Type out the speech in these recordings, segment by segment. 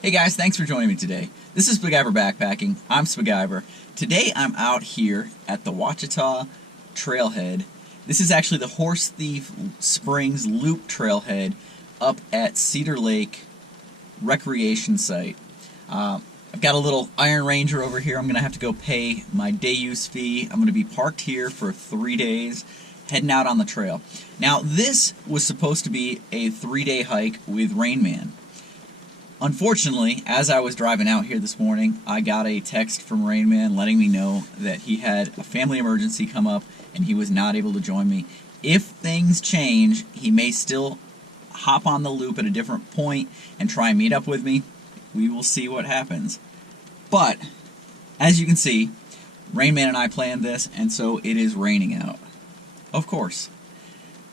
Hey guys, thanks for joining me today. This is Spiguyver Backpacking. I'm Spiguyver. Today I'm out here at the Ouachita Trailhead. This is actually the Horsethief Spings Loop Trailhead up at Cedar Lake Recreation Site. I've got a little Iron Ranger over here. I'm going to have to go pay my day use fee. I'm going to be parked here for 3 days, heading out on the trail. Now, this was supposed to be a 3-day hike with Rain Man. Unfortunately, as I was driving out here this morning, I got a text from Rain Man letting me know that he had a family emergency come up and he was not able to join me. If things change, he may still hop on the loop at a different point and try and meet up with me. We will see what happens. But, as you can see, Rain Man and I planned this, and so it is raining out. Of course.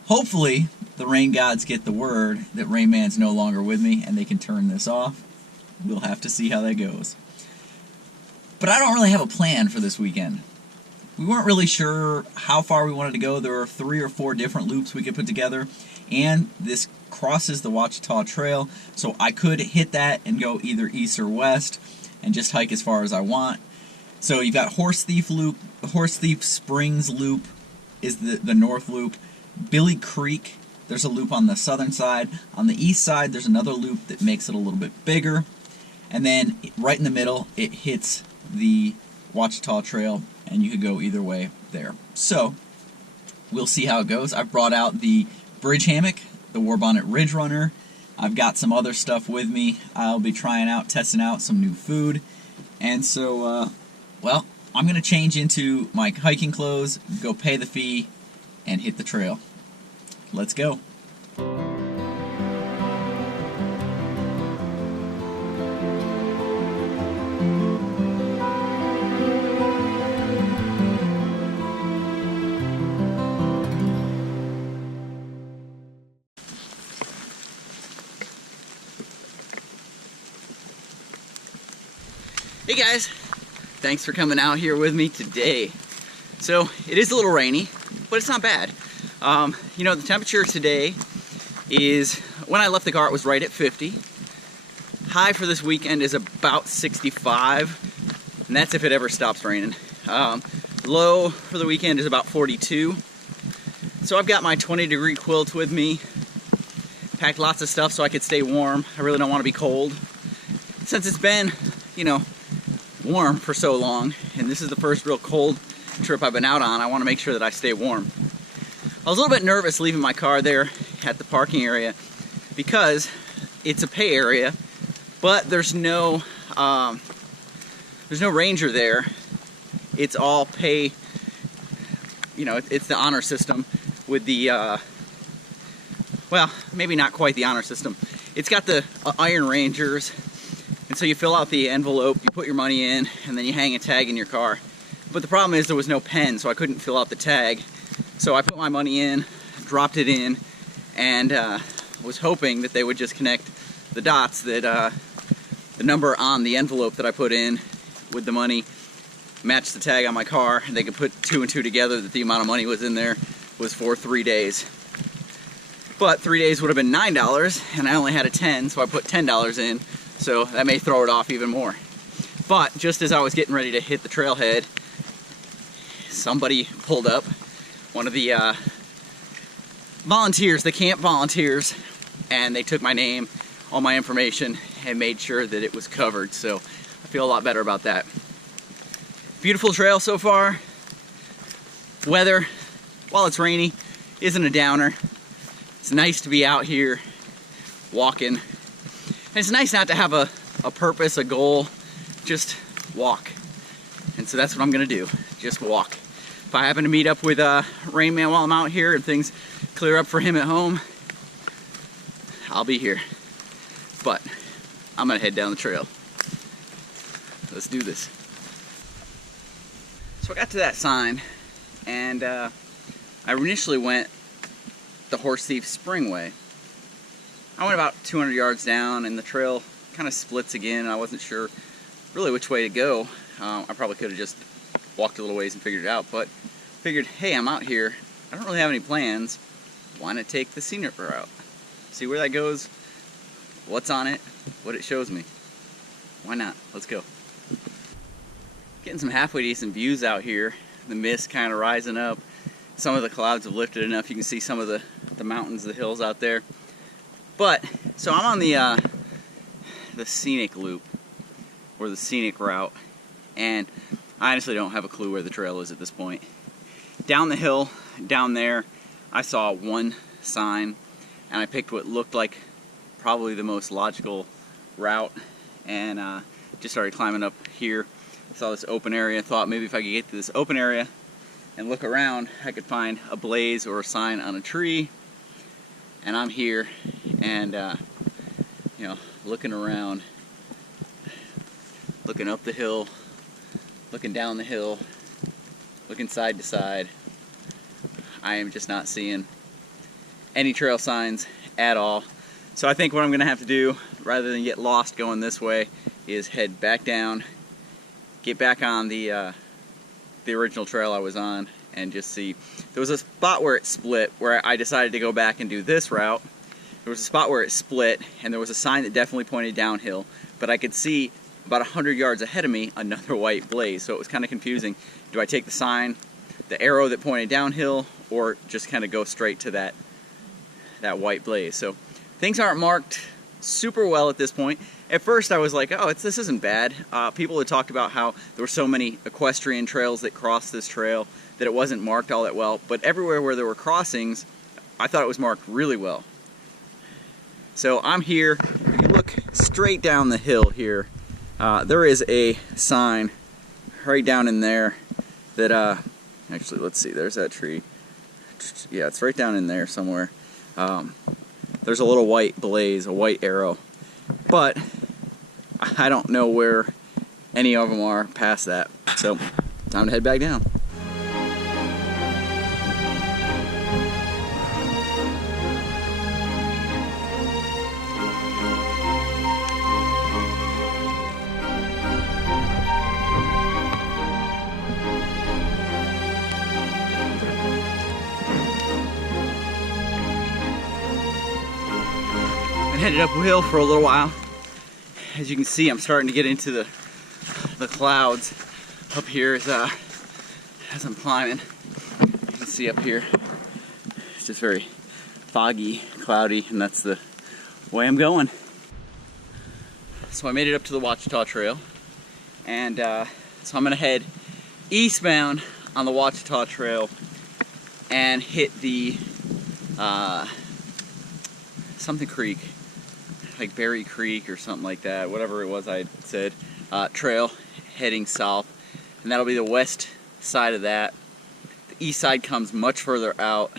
Hopefully, the rain gods get the word that Rain Man's no longer with me and they can turn this off. We'll have to see how that goes. But I don't really have a plan for this weekend. We weren't really sure how far we wanted to go. There were 3 or 4 different loops we could put together, and this crosses the Ouachita Trail, so I could hit that and go either east or west and just hike as far as I want. So you've got Horsethief Spings Loop is the north loop. Billy Creek, there's a loop on the southern side. On the east side, there's another loop that makes it a little bit bigger. And then right in the middle, it hits the Ouachita Trail, and you could go either way there. So, we'll see how it goes. I've brought out the bridge hammock, the Warbonnet Ridgerunner. I've got some other stuff with me. I'll be testing out some new food. And so, well, I'm going to change into my hiking clothes, go pay the fee, and hit the trail. Let's go. Hey guys, thanks for coming out here with me today. So, it is a little rainy, but it's not bad. You know, the temperature today is, when I left the car, it was right at 50. High for this weekend is about 65, and that's if it ever stops raining. Low for the weekend is about 42. So I've got my 20-degree quilt with me, packed lots of stuff so I could stay warm. I really don't want to be cold. Since it's been, you know, warm for so long, and this is the first real cold trip I've been out on, I want to make sure that I stay warm. I was a little bit nervous leaving my car there at the parking area because it's a pay area, but there's no ranger there. It's all pay. You know, it's the honor system with the well, maybe not quite the honor system. It's got the Iron Rangers, and so you fill out the envelope, you put your money in, and then you hang a tag in your car. But the problem is there was no pen, so I couldn't fill out the tag. So I put my money in, dropped it in, and was hoping that they would just connect the dots, that the number on the envelope that I put in with the money matched the tag on my car, and they could put 2 and 2 together that the amount of money was in there was for 3 days. But 3 days would have been $9, and I only had a 10, so I put $10 in, so that may throw it off even more. But just as I was getting ready to hit the trailhead, somebody pulled up. One of the volunteers, the camp volunteers, and they took my name, all my information, and made sure that it was covered, so I feel a lot better about that. Beautiful trail so far. Weather, while it's rainy, isn't a downer. It's nice to be out here walking. And it's nice not to have a purpose, a goal, just walk. And so that's what I'm gonna do, just walk. If I happen to meet up with Rain Man while I'm out here and things clear up for him at home, I'll be here. But I'm gonna head down the trail. Let's do this. So I got to that sign, and I initially went the Horsethief Spring way. I went about 200 yards down, and the trail kind of splits again, and I wasn't sure really which way to go. I probably could have just walked a little ways and figured it out, but figured, hey, I'm out here, I don't really have any plans, why not take the scenic route? See where that goes, what's on it, what it shows me. Why not? Let's go. Getting some halfway decent views out here. The mist kind of rising up. Some of the clouds have lifted enough. You can see some of the mountains, the hills out there. But, so I'm on the scenic loop, or the scenic route, and I honestly don't have a clue where the trail is at this point. Down the hill, down there, I saw one sign, and I picked what looked like probably the most logical route, and just started climbing up here. I saw this open area, thought maybe if I could get to this open area and look around, I could find a blaze or a sign on a tree. And I'm here, and you know, looking around, looking up the hill, looking down the hill, looking side to side. I am just not seeing any trail signs at all. So I think what I'm gonna have to do, rather than get lost going this way, is head back down, get back on the original trail I was on, and just see. There was a spot where it split, where I decided to go back and do this route. There was a spot where it split, and there was a sign that definitely pointed downhill, but I could see about 100 yards ahead of me another white blaze, so it was kind of confusing. Do I take the sign, the arrow that pointed downhill, or just kind of go straight to that white blaze? So things aren't marked super well at this point. At first I was like, oh, this isn't bad. People had talked about how there were so many equestrian trails that crossed this trail that it wasn't marked all that well, but everywhere where there were crossings, I thought it was marked really well. So I'm here. If you look straight down the hill here, there is a sign right down in there that, actually, let's see, there's that tree. Yeah, it's right down in there somewhere. There's a little white blaze, a white arrow, but I don't know where any of them are past that. So, time to head back down. Been headed uphill for a little while. As you can see, I'm starting to get into the clouds up here as I'm climbing. You can see up here, it's just very foggy, cloudy, and that's the way I'm going. So I made it up to the Ouachita Trail, and so I'm gonna head eastbound on the Ouachita Trail and hit the something creek, like Berry Creek or something like that, whatever it was I said, trail heading south, and that'll be the west side of that. The east side comes much further out,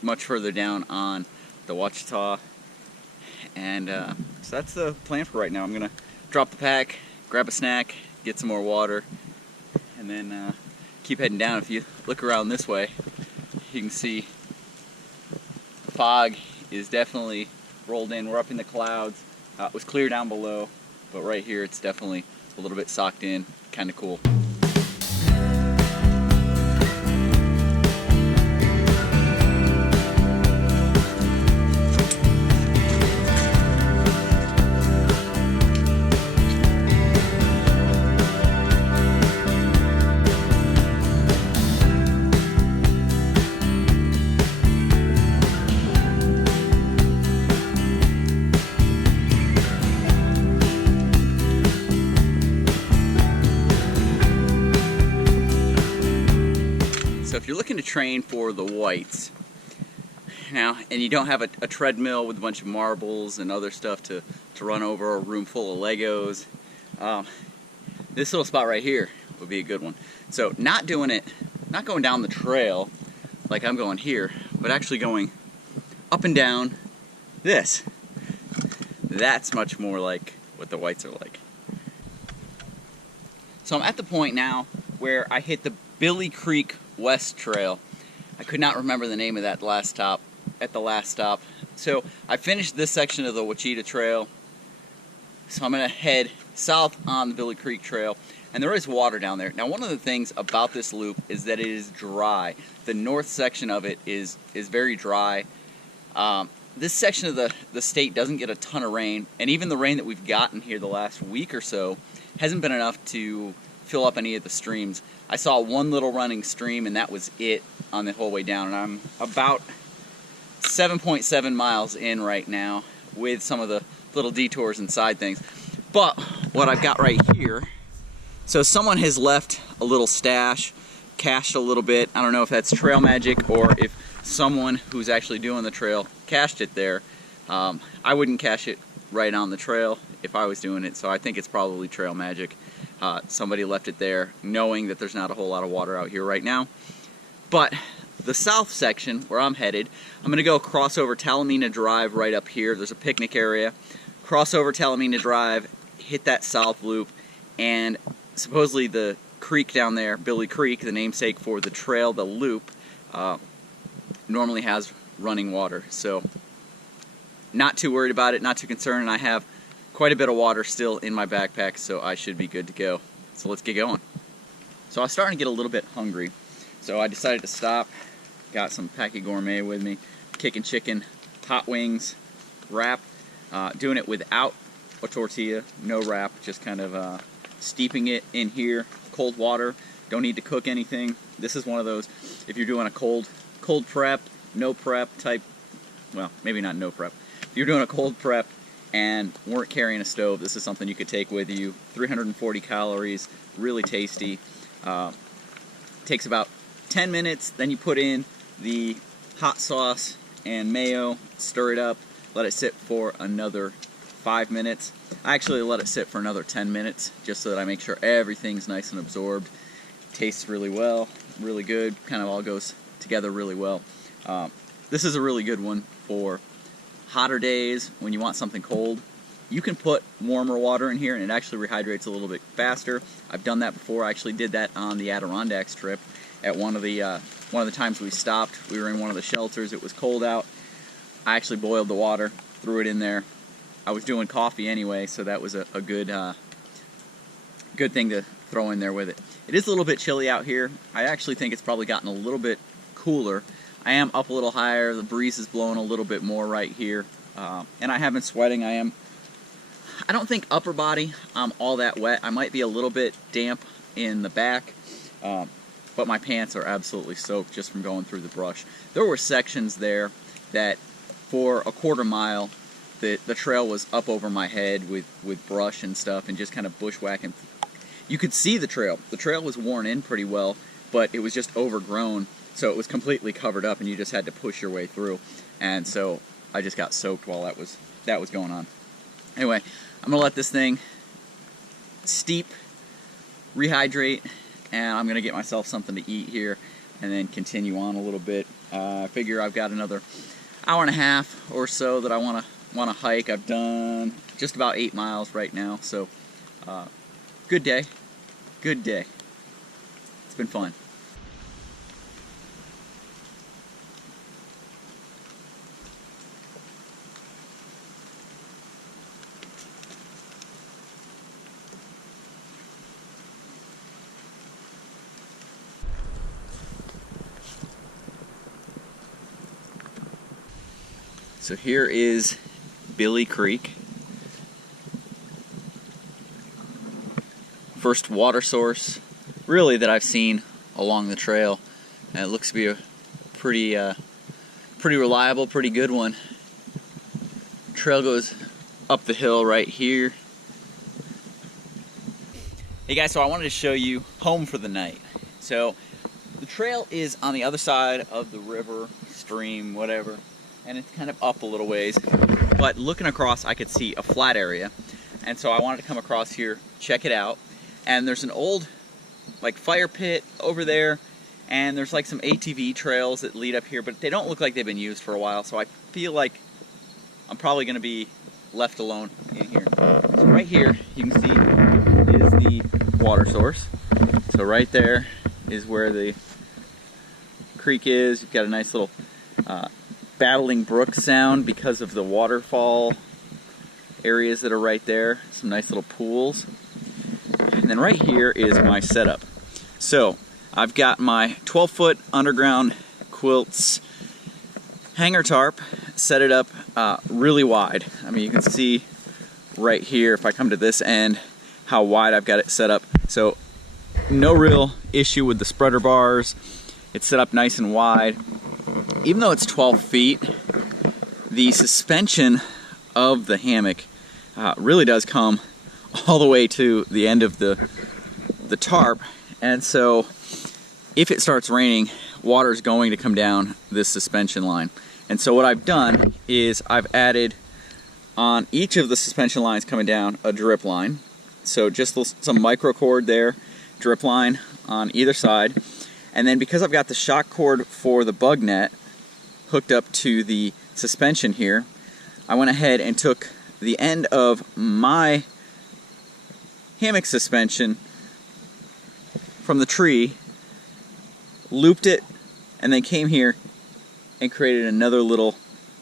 much further down on the Ouachita, and so that's the plan for right now. I'm gonna drop the pack, grab a snack, get some more water, and then keep heading down. If you look around this way, you can see the fog is definitely rolled in. We're up in the clouds. It was clear down below, but right here it's definitely a little bit socked in. Kind of cool. So if you're looking to train for the whites now, and you don't have a treadmill with a bunch of marbles and other stuff to run over, a room full of Legos, this little spot right here would be a good one. So not going down the trail like I'm going here, but actually going up and down this. That's much more like what the whites are like. So I'm at the point now where I hit the Billy Creek West Trail. I could not remember the name of that at the last stop. So I finished this section of the Ouachita Trail. So I'm going to head south on the Billy Creek Trail. And there is water down there. Now, one of the things about this loop is that it is dry. The north section of it is very dry. this section of the state doesn't get a ton of rain, and even the rain that we've gotten here the last week or so hasn't been enough to fill up any of the streams. I saw one little running stream, and that was it on the whole way down, and I'm about 7.7 miles in right now with some of the little detours and side things. But what I've got right here, so someone has left a little stash, cached a little bit. I don't know if that's trail magic or if someone who's actually doing the trail cached it there. I wouldn't cache it right on the trail if I was doing it, so I think it's probably trail magic. Somebody left it there knowing that there's not a whole lot of water out here right now. But the south section where I'm headed, I'm gonna go cross over Talamina Drive right up here. There's a picnic area. Cross over Talamina Drive, hit that south loop, and supposedly the creek down there, Billy Creek, the namesake for the trail, the loop, normally has running water. So not too worried about it, not too concerned, and I have quite a bit of water still in my backpack, so I should be good to go. So let's get going. So I was starting to get a little bit hungry, so I decided to stop. Got some Packy Gourmet with me, kicking chicken, hot wings, wrap, doing it without a tortilla, no wrap, just kind of steeping it in here, cold water, don't need to cook anything. This is one of those, if you're doing a cold prep, no prep type, well, maybe not no prep. If you're doing a cold prep and weren't carrying a stove, this is something you could take with you. 340 calories, really tasty. Takes about 10 minutes, then you put in the hot sauce and mayo, stir it up, let it sit for another 5 minutes. I actually let it sit for another 10 minutes just so that I make sure everything's nice and absorbed. Tastes really well, really good, kind of all goes together really well. This is a really good one for hotter days when you want something cold. You can put warmer water in here and it actually rehydrates a little bit faster. I've done that before. I actually did that on the Adirondacks trip. At one of the times we stopped, we were in one of the shelters. It was cold out. I actually boiled the water, threw it in there. I was doing coffee anyway, so that was a good good thing to throw in there with it. It is a little bit chilly out here. I actually think it's probably gotten a little bit cooler. I am up a little higher. The breeze is blowing a little bit more right here, and I have been sweating. I don't think upper body I'm all that wet. I might be a little bit damp in the back, but my pants are absolutely soaked just from going through the brush. There were sections there that for a quarter mile the trail was up over my head with brush and stuff and just kind of bushwhacking. You could see the trail. The trail was worn in pretty well, but it was just overgrown, so it was completely covered up and you just had to push your way through. And so I just got soaked while that was going on. Anyway, I'm gonna let this thing steep, rehydrate, and I'm gonna get myself something to eat here and then continue on a little bit. I figure I've got another hour and a half or so that I want to hike. I've done just about 8 miles right now, so good day. It's been fun. So here is Billy Creek. First water source really that I've seen along the trail, and it looks to be a pretty reliable, pretty good one. Trail goes up the hill right here. Hey guys, so I wanted to show you home for the night. So the trail is on the other side of the river, stream, whatever, and it's kind of up a little ways, but looking across I could see a flat area, and so I wanted to come across here, check it out. And there's an old like fire pit over there, and there's like some ATV trails that lead up here, but they don't look like they've been used for a while, so I feel like I'm probably going to be left alone in here. So right here you can see is the water source. So right there is where the creek is. You've got a nice little battling brook sound because of the waterfall areas that are right there. Some nice little pools. And then right here is my setup. So I've got my 12-foot underground quilts hanger tarp set it up really wide. I mean, you can see right here, if I come to this end, how wide I've got it set up. So no real issue with the spreader bars. It's set up nice and wide. Even though it's 12 feet, the suspension of the hammock really does come all the way to the end of the tarp. And so if it starts raining, water is going to come down this suspension line. And so what I've done is I've added on each of the suspension lines coming down a drip line. So just some micro cord there, drip line on either side. And then because I've got the shock cord for the bug net hooked up to the suspension here, I went ahead and took the end of my hammock suspension from the tree, looped it, and then came here and created another little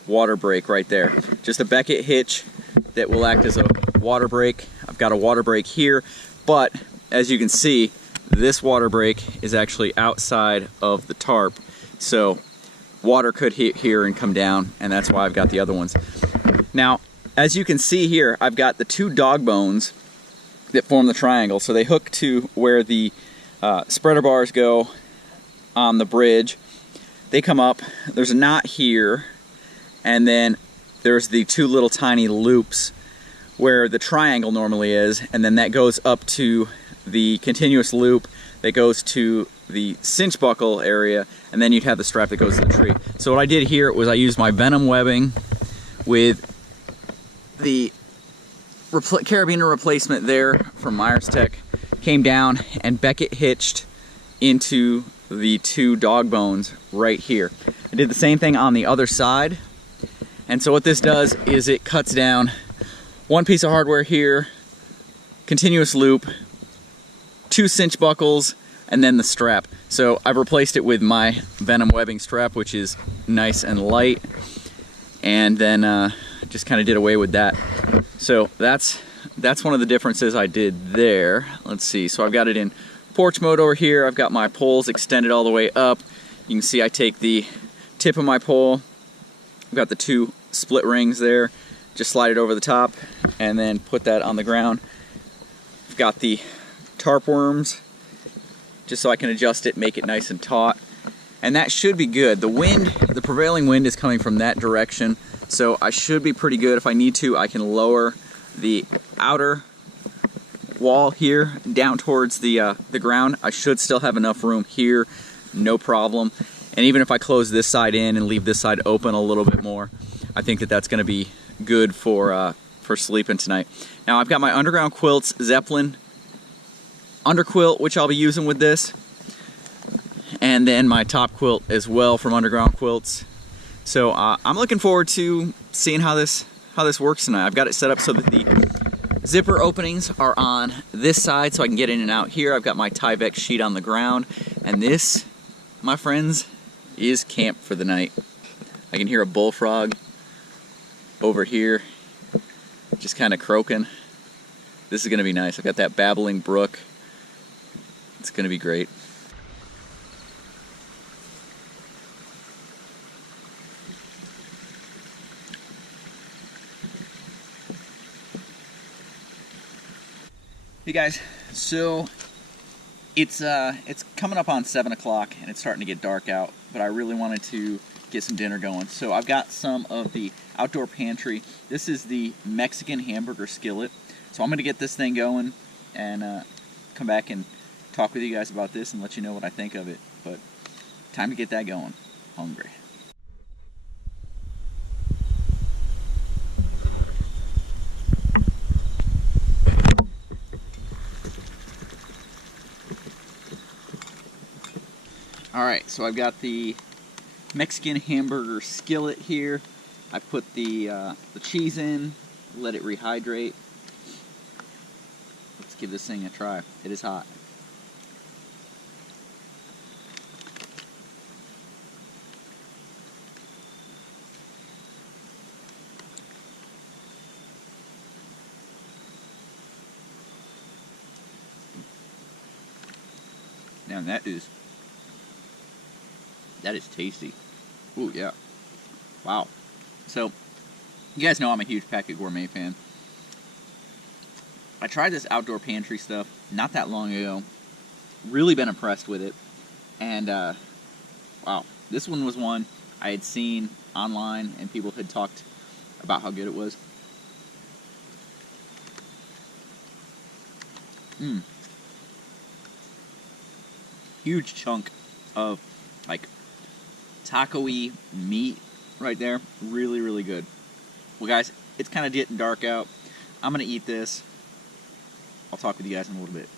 water break right there. Just a Beckett hitch that will act as a water break. I've got a water break here, but as you can see, this water break is actually outside of the tarp, so water could hit here and come down, and that's why I've got the other ones. Now, as you can see here, I've got the two dog bones that form the triangle, so they hook to where the spreader bars go on the bridge. They come up, there's a knot here, and then there's the two little tiny loops where the triangle normally is, and then that goes up to the continuous loop that goes to the cinch buckle area, and then you'd have the strap that goes to the tree. So what I did here was I used my Venom webbing with the carabiner replacement there from Myers Tech, came down and Beckett hitched into the two dog bones right here. I did the same thing on the other side, and so what this does is it cuts down one piece of hardware here, continuous loop, two cinch buckles, and then the strap. So I've replaced it with my Venom webbing strap, which is nice and light, and then just kind of did away with that. So that's one of the differences I did there. Let's see, so I've got it in porch mode over here. I've got my poles extended all the way up. You can see I take the tip of my pole, I've got the two split rings there, just slide it over the top and then put that on the ground. I've got the tarp worms just so I can adjust it, make it nice and taut, and that should be good. The prevailing wind is coming from that direction, so I should be pretty good. If I need to, I can lower the outer wall here down towards the ground. I should still have enough room here, no problem. And even if I close this side in and leave this side open a little bit more, I think that that's going to be good for sleeping tonight. Now I've got my Underground Quilts Zeppelin underquilt, which I'll be using with this, and then my top quilt as well from Underground Quilts. So I'm looking forward to seeing how this works tonight. I've got it set up so that the zipper openings are on this side so I can get in and out here. I've got my Tyvek sheet on the ground, and this, my friends, is camp for the night. I can hear a bullfrog over here just kind of croaking. This is going to be nice. I've got that babbling brook. It's going to be great. Hey guys, so it's coming up on 7 o'clock and it's starting to get dark out, but I really wanted to get some dinner going. So I've got some of the Outdoor Pantry. This is the Mexican hamburger skillet. So I'm going to get this thing going and come back and talk with you guys about this and let you know what I think of it. But time to get that going. Hungry. Alright, so I've got the Mexican hamburger skillet here. I put the cheese in, let it rehydrate. Let's give this thing a try. It is hot. Now that is tasty. Ooh, yeah. Wow. So, you guys know I'm a huge Packet Gourmet fan. I tried this Outdoor Pantry stuff not that long ago. Really been impressed with it. And, wow, this one was one I had seen online and people had talked about how good it was. Huge chunk of, like, taco-y meat right there. Really, really good. Well, guys, it's kind of getting dark out. I'm going to eat this. I'll talk with you guys in a little bit.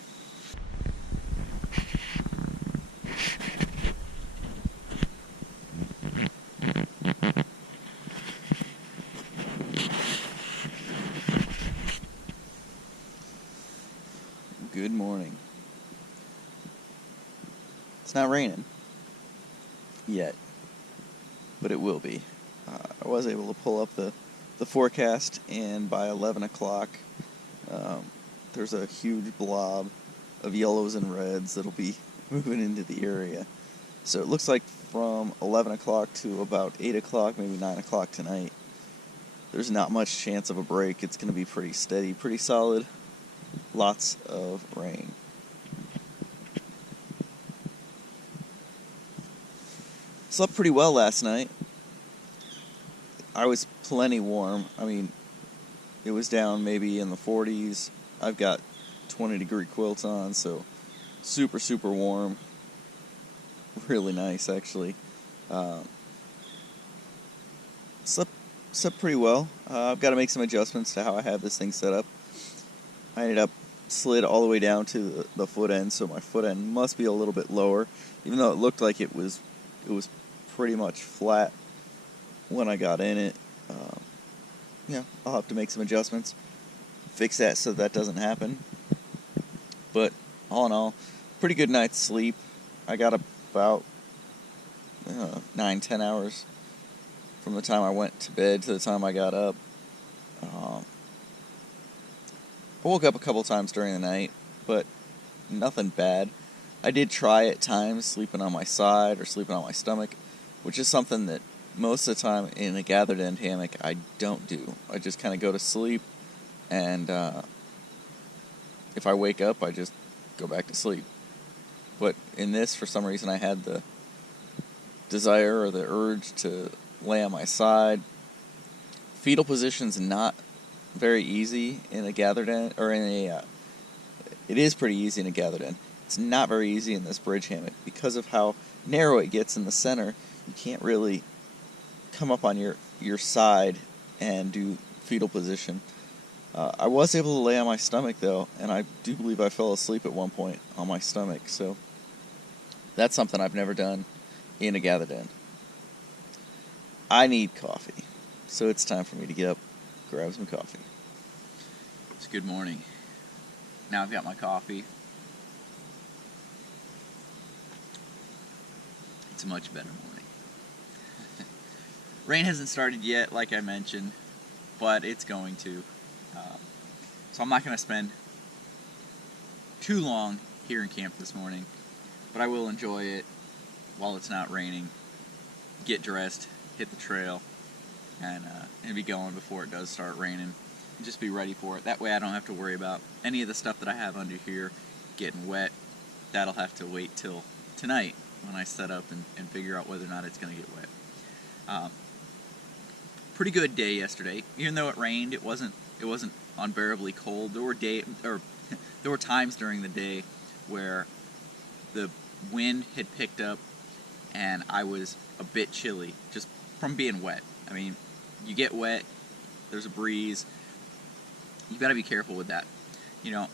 Good morning. It's not raining yet, but it will be. I was able to pull up the forecast, and by 11 o'clock, there's a huge blob of yellows and reds that'll be moving into the area. So it looks like from 11 o'clock to about 8 o'clock, maybe 9 o'clock tonight, there's not much chance of a break. It's going to be pretty steady, pretty solid. Lots of rain. Slept pretty well last night. I was plenty warm. I mean, it was down maybe in the 40s. I've got 20-degree quilts on, so super, super warm. Really nice, actually. Slept pretty well. I've got to make some adjustments to how I have this thing set up. I ended up slid all the way down to the foot end, so my foot end must be a little bit lower, even though it looked like it was pretty much flat when I got in it. Yeah, I'll have to make some adjustments, fix that so that doesn't happen. But all in all, pretty good night's sleep. I got about 9-10 hours from the time I went to bed to the time I got up. I woke up a couple times during the night, but nothing bad. I did try at times sleeping on my side or sleeping on my stomach, which is something that most of the time in a gathered end hammock I don't do. I just kind of go to sleep, and if I wake up, I just go back to sleep. But in this, for some reason, I had the desire or the urge to lay on my side. Fetal position's not very easy in a gathered end, or in a, it is pretty easy in a gathered end. It's not very easy in this bridge hammock because of how narrow it gets in the center. You can't really come up on your side and do fetal position. I was able to lay on my stomach though, and I do believe I fell asleep at one point on my stomach, so that's something I've never done in a gathered end. I need coffee, so it's time for me to get up, grab some coffee. It's good morning. Now I've got my coffee. It's a much better morning. Rain hasn't started yet, like I mentioned, but it's going to. So I'm not going to spend too long here in camp this morning, but I will enjoy it while it's not raining. Get dressed, hit the trail, and be going before it does start raining. And just be ready for it. That way I don't have to worry about any of the stuff that I have under here getting wet. That'll have to wait till tonight when I set up and figure out whether or not it's going to get wet. Pretty good day yesterday. Even though it rained, it wasn't unbearably cold. There were times during the day where the wind had picked up and I was a bit chilly just from being wet. I mean, you get wet, there's a breeze. You've got to be careful with that. You know,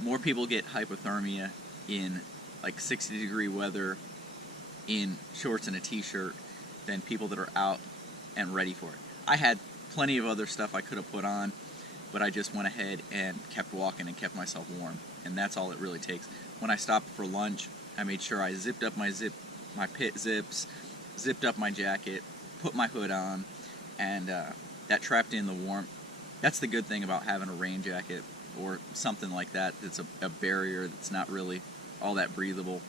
more people get hypothermia in like 60-degree weather in shorts and a t-shirt than people that are out and ready for it. I had plenty of other stuff I could have put on, but I just went ahead and kept walking and kept myself warm, and that's all it really takes. When I stopped for lunch, I made sure I zipped up my pit zips, zipped up my jacket, put my hood on, and that trapped in the warmth. That's the good thing about having a rain jacket or something like that that's a barrier that's not really all that breathable,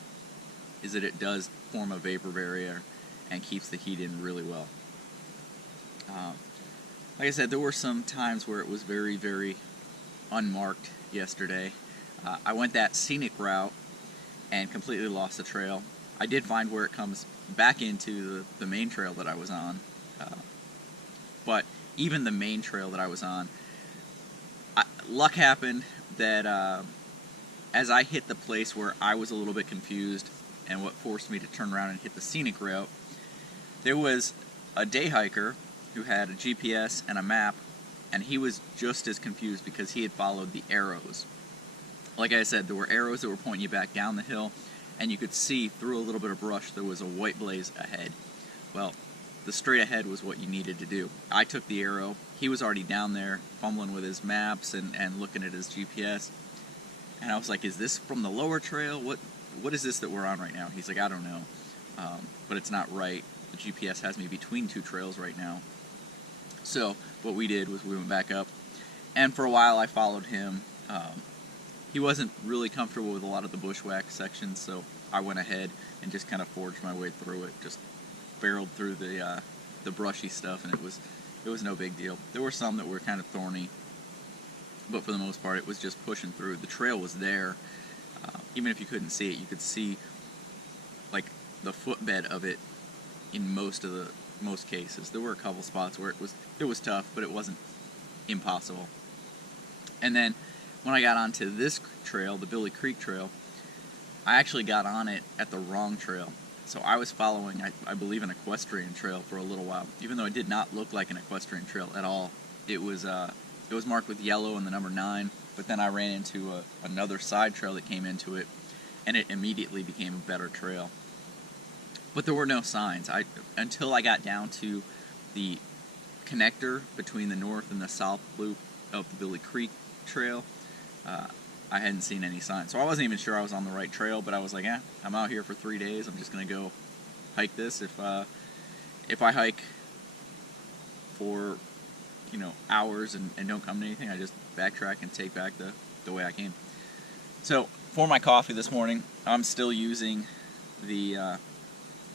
is that it does form a vapor barrier and keeps the heat in really well. Like I said, there were some times where it was very, very unmarked yesterday. I went that scenic route and completely lost the trail. I did find where it comes back into the main trail that I was on, but even the main trail that I was on, luck happened that as I hit the place where I was a little bit confused and what forced me to turn around and hit the scenic route, there was a day hiker who had a GPS and a map, and he was just as confused because he had followed the arrows. Like I said, there were arrows that were pointing you back down the hill, and you could see through a little bit of brush there was a white blaze ahead. Well, the straight ahead was what you needed to do. I took the arrow. He was already down there fumbling with his maps and looking at his GPS. And I was like, is this from the lower trail? What is this that we're on right now? He's like, I don't know. But it's not right. The GPS has me between two trails right now. So what we did was we went back up. And for a while I followed him. He wasn't really comfortable with a lot of the bushwhack sections, so I went ahead and just kind of forged my way through it. Just barreled through the brushy stuff, and it was no big deal. There were some that were kind of thorny, but for the most part, it was just pushing through. The trail was there. Even if you couldn't see it, you could see like the footbed of it in most cases. There were a couple spots where it was tough, but it wasn't impossible. And then when I got onto this trail, the Billy Creek Trail, I actually got on it at the wrong trail. So I was following, I believe, an equestrian trail for a little while, even though it did not look like an equestrian trail at all. It was marked with yellow and the number 9, but then I ran into another side trail that came into it, and it immediately became a better trail. But there were no signs. Until I got down to the connector between the north and the south loop of the Billy Creek Trail, I hadn't seen any signs. So I wasn't even sure I was on the right trail, but I was like, I'm out here for 3 days. I'm just going to go hike this. If I hike for, hours and don't come to anything, I just backtrack and take back the way I came. So for my coffee this morning, I'm still using the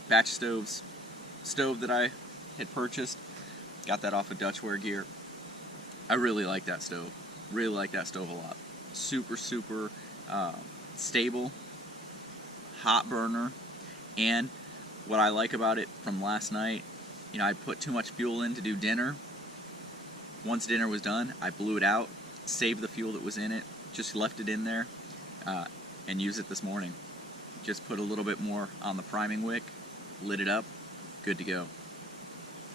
batch stove that I had purchased. Got that off of Dutchware Gear. I really like that stove. Really like that stove a lot. Super stable, hot burner, and what I like about it from last night, I put too much fuel in to do dinner. Once dinner was done, I blew it out, saved the fuel that was in it, just left it in there, and used it this morning. Just put a little bit more on the priming wick, lit it up, good to go.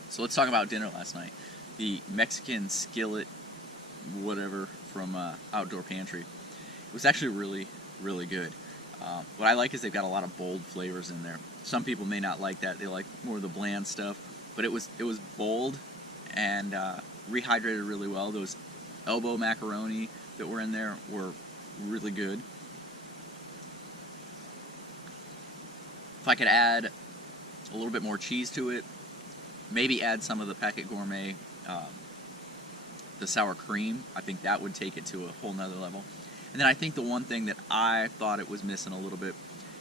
So let's talk about dinner last night. The Mexican skillet, whatever, from Outdoor Pantry. It was actually really, really good. What I like is they've got a lot of bold flavors in there. Some people may not like that. They like more of the bland stuff, but it was bold and rehydrated really well. Those elbow macaroni that were in there were really good. If I could add a little bit more cheese to it, maybe add some of the Packet Gourmet the sour cream, I think that would take it to a whole nother level. And then I think the one thing that I thought it was missing a little bit,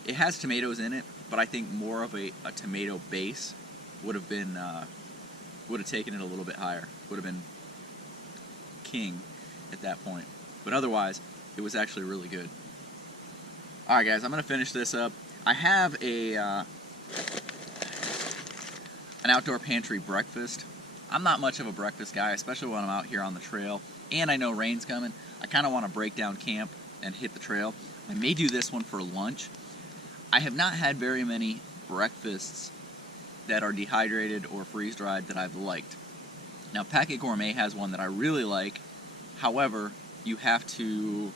it has tomatoes in it, but I think more of a tomato base would have taken it a little bit higher. Would have been king at that point. But otherwise, it was actually really good. Alright guys, I'm going to finish this up. I have an Outdoor Pantry breakfast. I'm not much of a breakfast guy, especially when I'm out here on the trail, and I know rain's coming. I kind of want to break down camp and hit the trail. I may do this one for lunch. I have not had very many breakfasts that are dehydrated or freeze-dried that I've liked. Now, Packet Gourmet has one that I really like. However, you have to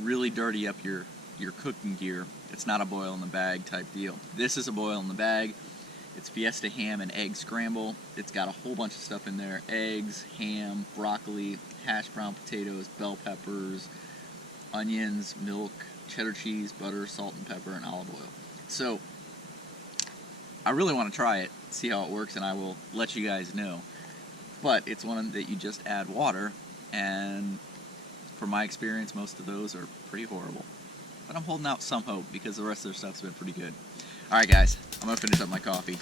really dirty up your cooking gear. It's not a boil-in-the-bag type deal. This is a boil-in-the-bag. It's Fiesta ham and egg scramble. It's got a whole bunch of stuff in there. Eggs, ham, broccoli, hashed brown potatoes, bell peppers, onions, milk, cheddar cheese, butter, salt and pepper, and olive oil. So, I really want to try it, see how it works, and I will let you guys know. But it's one that you just add water, and from my experience, most of those are pretty horrible. But I'm holding out some hope because the rest of their stuff's been pretty good. Alright guys, I'm going to finish up my coffee.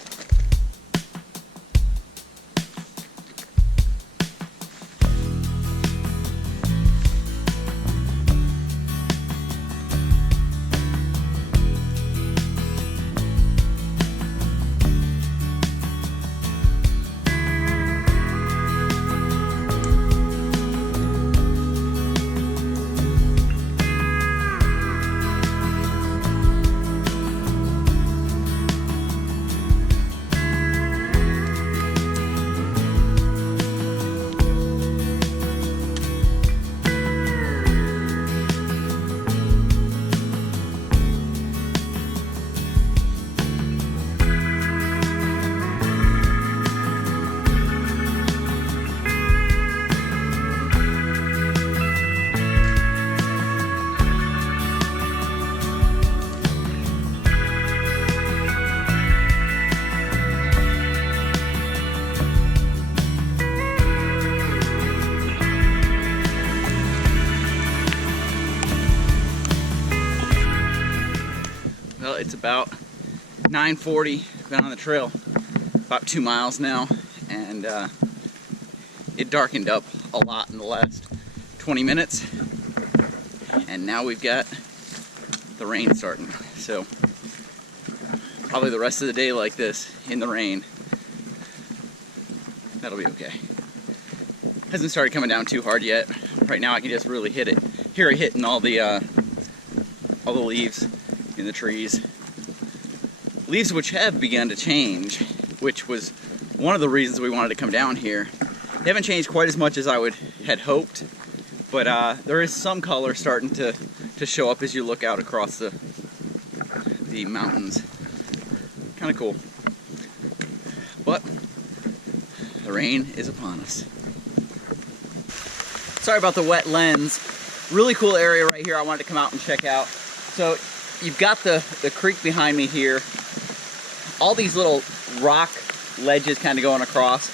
It's about 9:40. Been on the trail about 2 miles now, and it darkened up a lot in the last 20 minutes, and now we've got the rain starting. So probably the rest of the day like this in the rain. That'll be okay. Hasn't started coming down too hard yet. Right now I can just really hear it hitting all the leaves in the trees. Leaves which have begun to change, which was one of the reasons we wanted to come down here. They haven't changed quite as much as I had hoped, but there is some color starting to show up as you look out across the mountains. Kind of cool. But the rain is upon us. Sorry about the wet lens. Really cool area right here I wanted to come out and check out. So you've got the creek behind me here. All these little rock ledges kind of going across.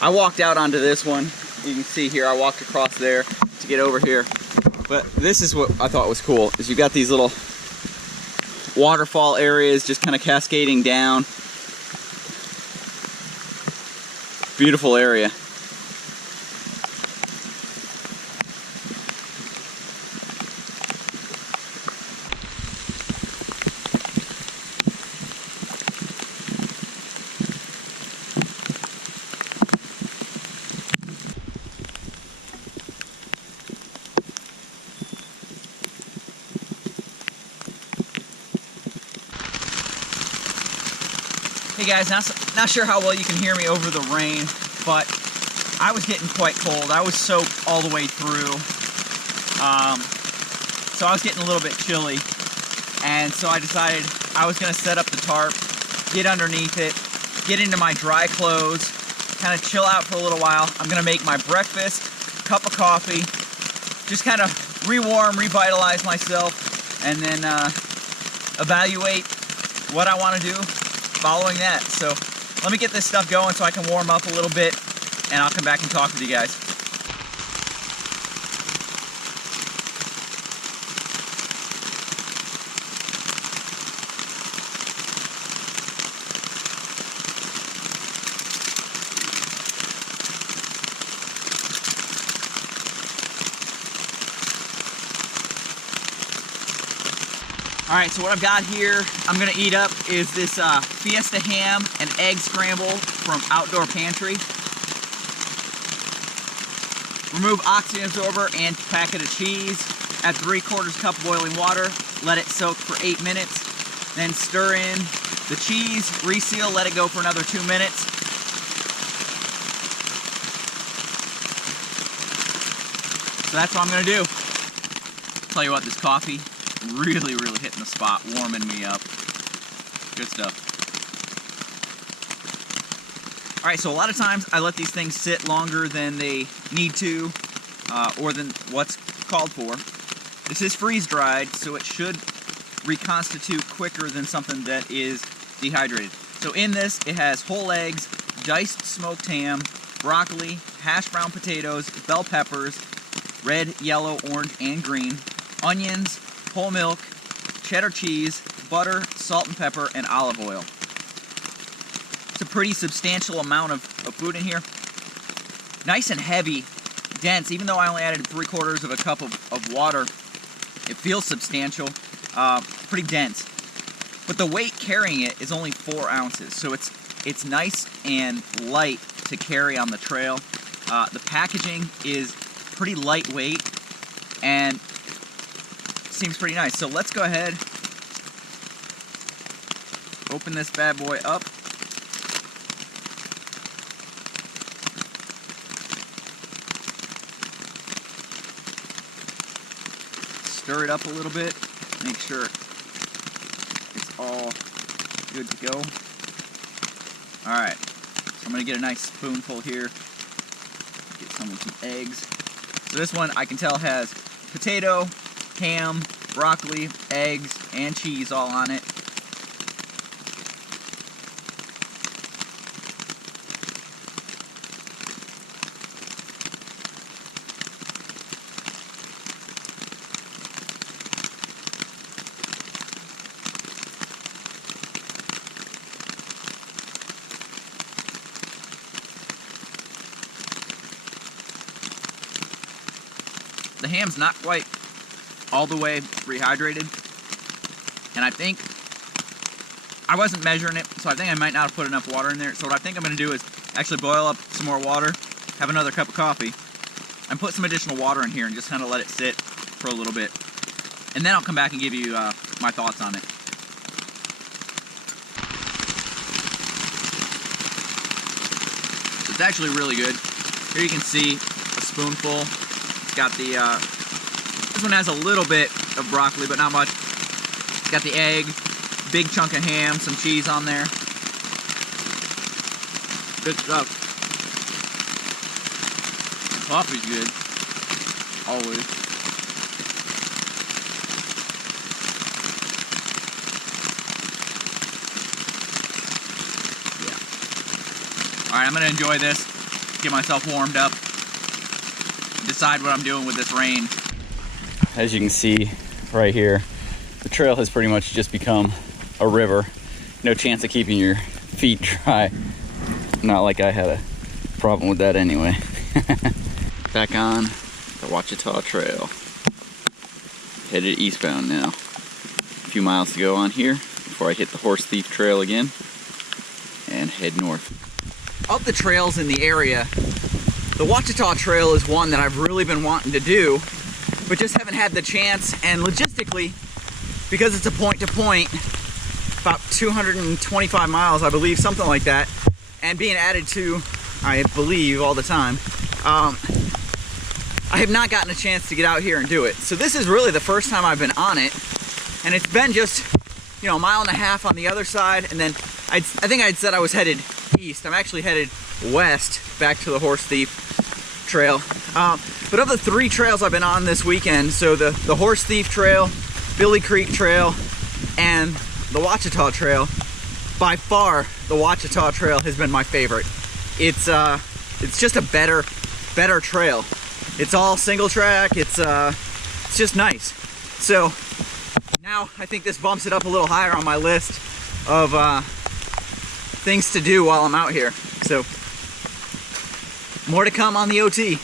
I walked out onto this one. You can see here I walked across there to get over here. But this is what I thought was cool, is you've got these little waterfall areas just kind of cascading down. Beautiful area. Hey guys, not sure how well you can hear me over the rain, but I was getting quite cold. I was soaked all the way through, so I was getting a little bit chilly, and so I decided I was going to set up the tarp, get underneath it, get into my dry clothes, kind of chill out for a little while. I'm going to make my breakfast, cup of coffee, just kind of rewarm, revitalize myself, and then evaluate what I want to do following that. So let me get this stuff going so I can warm up a little bit, and I'll come back and talk with you guys. Alright, so what I've got here, I'm going to eat up, is this Fiesta ham and egg scramble from Outdoor Pantry. Remove oxygen absorber and packet of cheese. Add 3/4 cup boiling water. Let it soak for 8 minutes. Then stir in the cheese, reseal, let it go for another 2 minutes. So that's what I'm going to do. Tell you what, this coffee really hitting the spot, warming me up. Good stuff. Alright, so a lot of times I let these things sit longer than they need to, or than what's called for. This is freeze-dried, so it should reconstitute quicker than something that is dehydrated. So in this, it has whole eggs, diced smoked ham, broccoli, hashed brown potatoes, bell peppers, red, yellow, orange, and green, onions, whole milk, cheddar cheese, butter, salt and pepper, and olive oil. It's a pretty substantial amount of food in here. Nice and heavy, dense. Even though I only added 3/4 cup of water, it feels substantial, pretty dense. But the weight carrying it is only 4 ounces, so it's nice and light to carry on the trail. The packaging is pretty lightweight and seems pretty nice. So let's go ahead, open this bad boy up. Stir it up a little bit, make sure it's all good to go. Alright, so I'm going to get a nice spoonful here, get some with some eggs. So this one I can tell has potato, ham, broccoli, eggs, and cheese all on it. the ham's not quite all the way rehydrated, and I think I wasn't measuring it, so I think I might not have put enough water in there. So what I think I'm going to do is actually boil up some more water, have another cup of coffee, and put some additional water in here and just kind of let it sit for a little bit. And then I'll come back and give you my thoughts on it. It's actually really good. Here you can see a spoonful. It's got the, this one has a little bit of broccoli, but not much. It's got the egg, big chunk of ham, some cheese on there. Good stuff. Coffee's good. Always. Yeah. Alright, I'm going to enjoy this, get myself warmed up, decide what I'm doing with this rain. As you can see right here, the trail has pretty much just become a river. No chance of keeping your feet dry. Not like I had a problem with that anyway. Back on the Ouachita Trail. Headed eastbound now. A few miles to go on here before I hit the Horsethief Trail again and head north. Of the trails in the area, the Ouachita Trail is one that I've really been wanting to do, but just haven't had the chance, and logistically, because it's a point-to-point, about 225 miles, I believe, something like that, and being added to, I believe, all the time, I have not gotten a chance to get out here and do it. So this is really the first time I've been on it, and it's been just, you know, a mile and a half on the other side, and then I think I'd said I was headed east. I'm actually headed west back to the Horsethief Trail. But of the 3 trails I've been on this weekend, so the Horsethief Trail, Billy Creek Trail, and the Ouachita Trail, by far the Ouachita Trail has been my favorite. It's just a better trail. It's all single track. It's just nice. So now I think this bumps it up a little higher on my list of things to do while I'm out here. So more to come on the OT.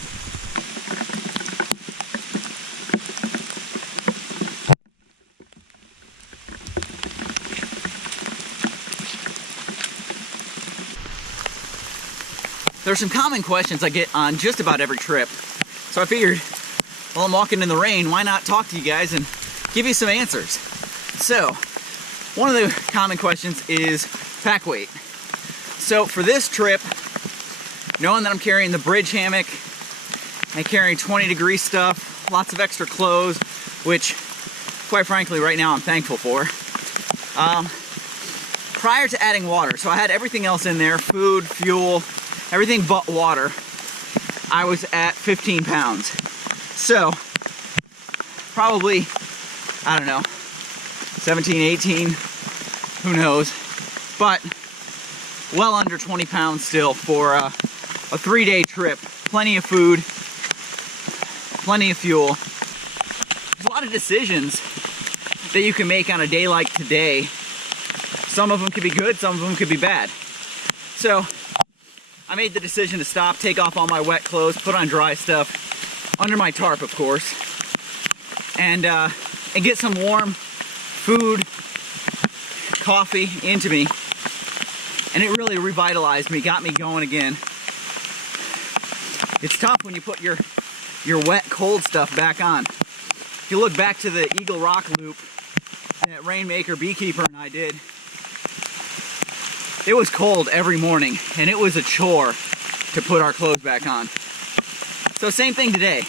There's some common questions I get on just about every trip. So I figured, while I'm walking in the rain, why not talk to you guys and give you some answers. So, one of the common questions is pack weight. So for this trip, knowing that I'm carrying the bridge hammock and carrying 20-degree stuff, lots of extra clothes, which, quite frankly, right now I'm thankful for. Prior to adding water, so I had everything else in there, food, fuel, everything but water, I was at 15 pounds. So, probably, I don't know, 17, 18, who knows, but well under 20 pounds still for a 3-day trip. Plenty of food, plenty of fuel. There's a lot of decisions that you can make on a day like today. Some of them could be good, some of them could be bad. So, I made the decision to stop, take off all my wet clothes, put on dry stuff, under my tarp, of course, and get some warm food, coffee into me. And it really revitalized me, got me going again. It's tough when you put your wet, cold stuff back on. If you look back to the Eagle Rock Loop that Rainmaker Beekeeper and I did, it was cold every morning, and it was a chore to put our clothes back on. So same thing today.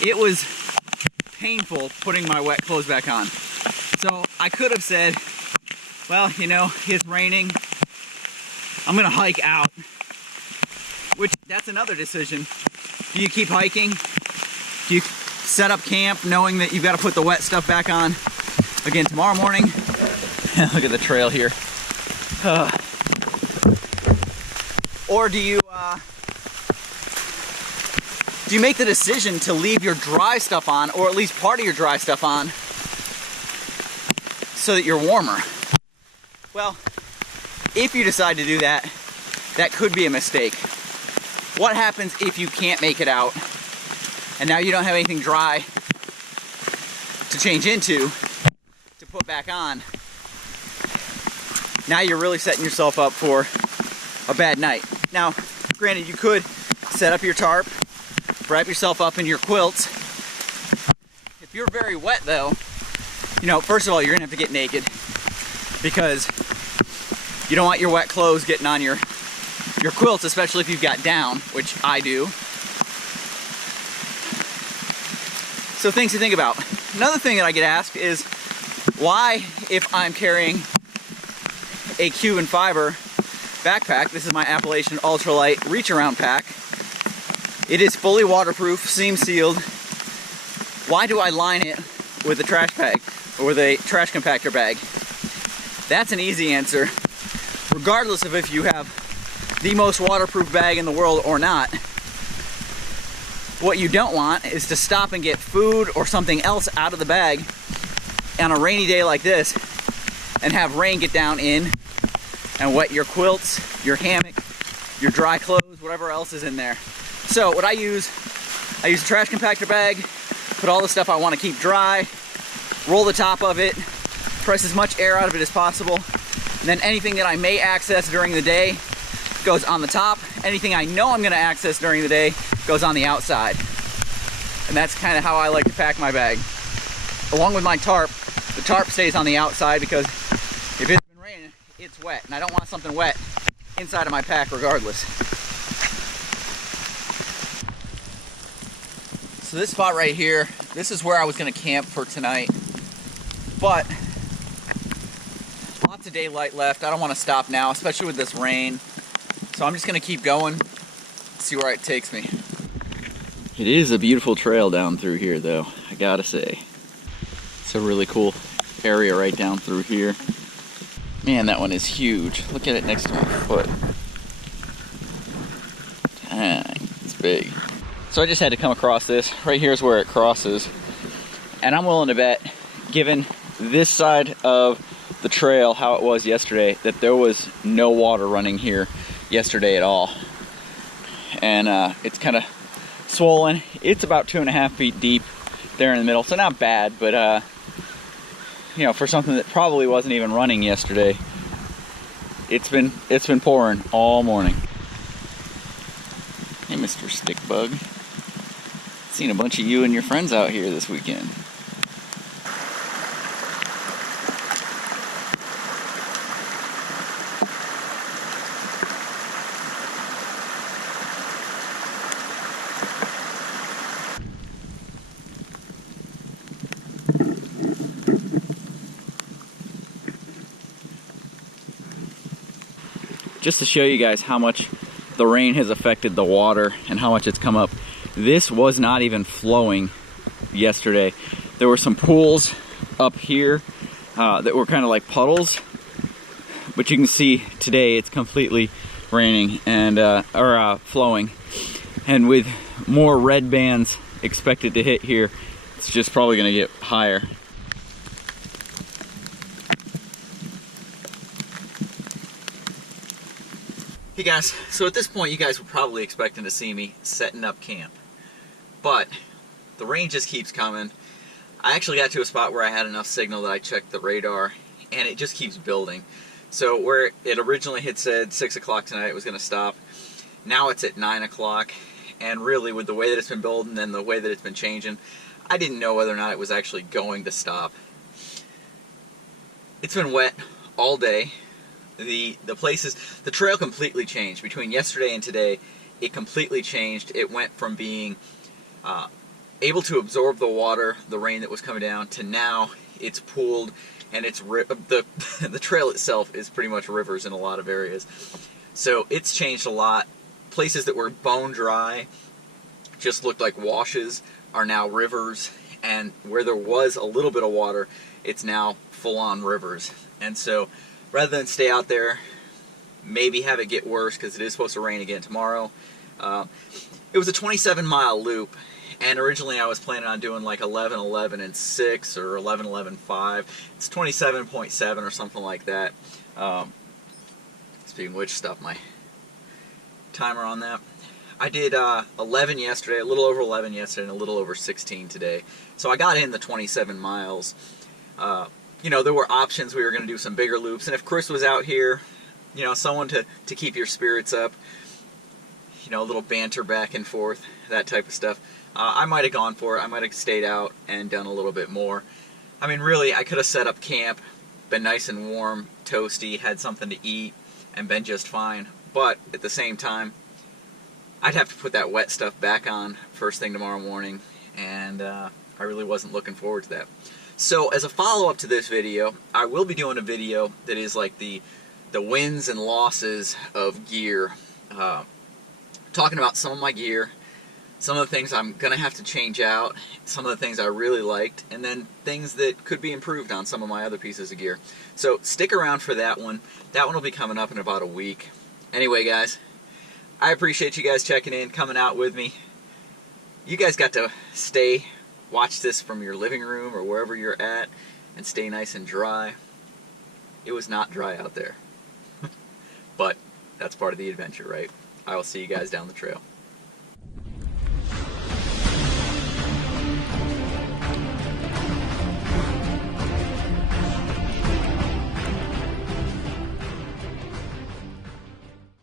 It was painful putting my wet clothes back on. So I could have said, well, you know, it's raining, I'm gonna hike out. Which, that's another decision. Do you keep hiking? Do you set up camp knowing that you've got to put the wet stuff back on again tomorrow morning? Look at the trail here. Or do you make the decision to leave your dry stuff on, or at least part of your dry stuff on, so that you're warmer? Well, if you decide to do that, that could be a mistake. What happens if you can't make it out? and now you don't have anything dry to change into to put back on, now you're really setting yourself up for a bad night. Now, granted, you could set up your tarp, wrap yourself up in your quilts. If you're very wet though, you know, first of all, you're gonna have to get naked because you don't want your wet clothes getting on your quilts, especially if you've got down, which I do. So things to think about. Another thing that I get asked is why, if I'm carrying a Cuban fiber backpack, this is my Appalachian Ultralight Reach Around pack, it is fully waterproof, seam sealed, why do I line it with a trash bag or with a trash compactor bag? That's an easy answer. Regardless of if you have the most waterproof bag in the world or not, what you don't want is to stop and get food or something else out of the bag on a rainy day like this and have rain get down in and wet your quilts, your hammock, your dry clothes, whatever else is in there. So what I use a trash compactor bag, put all the stuff I want to keep dry, roll the top of it, press as much air out of it as possible, and then anything that I may access during the day goes on the top. Anything I know I'm going to access during the day goes on the outside. And that's kind of how I like to pack my bag. Along with my tarp, the tarp stays on the outside because if it's been raining, it's wet, and I don't want something wet inside of my pack regardless. So this spot right here, this is where I was going to camp for tonight, but lots of daylight left. I don't want to stop now, especially with this rain. So I'm just going to keep going, see where it takes me. It is a beautiful trail down through here though, I gotta say. It's a really cool area right down through here. Man, that one is huge. Look at it next to my foot. Dang, it's big. So I just had to come across this. Right here is where it crosses. And I'm willing to bet, given this side of the trail, how it was yesterday, that there was no water running here yesterday at all. And it's kind of swollen. It's about 2.5 feet deep there in the middle. So not bad, but you know, for something that probably wasn't even running yesterday, it's been pouring all morning. Hey, Mr. Stickbug. Seen a bunch of you and your friends out here this weekend. Just to show you guys how much the rain has affected the water and how much it's come up. This was not even flowing yesterday. There were some pools up here that were kind of like puddles, but you can see today it's completely raining and flowing. And with more red bands expected to hit here, it's just probably gonna get higher. Hey guys, so at this point you guys were probably expecting to see me setting up camp, but the rain just keeps coming. I actually got to a spot where I had enough signal that I checked the radar, and it just keeps building. So where it originally had said 6 o'clock tonight it was going to stop, now it's at 9 o'clock, and really with the way that it's been building and the way that it's been changing, I didn't know whether or not it was actually going to stop. It's been wet all day. The trail completely changed. Between yesterday and today, it completely changed. It went from being able to absorb the water, the rain that was coming down, to now it's pooled, and it's the trail itself is pretty much rivers in a lot of areas. So it's changed a lot. Places that were bone dry, just looked like washes, are now rivers, and where there was a little bit of water, it's now full-on rivers. And so rather than stay out there, maybe have it get worse, because it is supposed to rain again tomorrow. It was a 27-mile loop, and originally I was planning on doing like 11:11 and 6 or 11:11:5. It's 27.7 or something like that. Speaking of which, stop my timer on that. I did 11 yesterday, a little over 11 yesterday, and a little over 16 today. So I got in the 27 miles. You know, there were options. We were going to do some bigger loops, and if Chris was out here, you know, someone to keep your spirits up, you know, a little banter back and forth, that type of stuff, I might have gone for it. I might have stayed out and done a little bit more. I mean, really, I could have set up camp, been nice and warm, toasty, had something to eat, and been just fine. But at the same time, I'd have to put that wet stuff back on first thing tomorrow morning, and I really wasn't looking forward to that. So as a follow-up to this video, I will be doing a video that is like the wins and losses of gear. Talking about some of my gear, some of the things I'm going to have to change out, some of the things I really liked, and then things that could be improved on some of my other pieces of gear. So stick around for that one. That one will be coming up in about a week. Anyway, guys, I appreciate you guys checking in, coming out with me. You guys got to watch this from your living room or wherever you're at, and stay nice and dry. It was not dry out there. But that's part of the adventure, right? I will see you guys down the trail.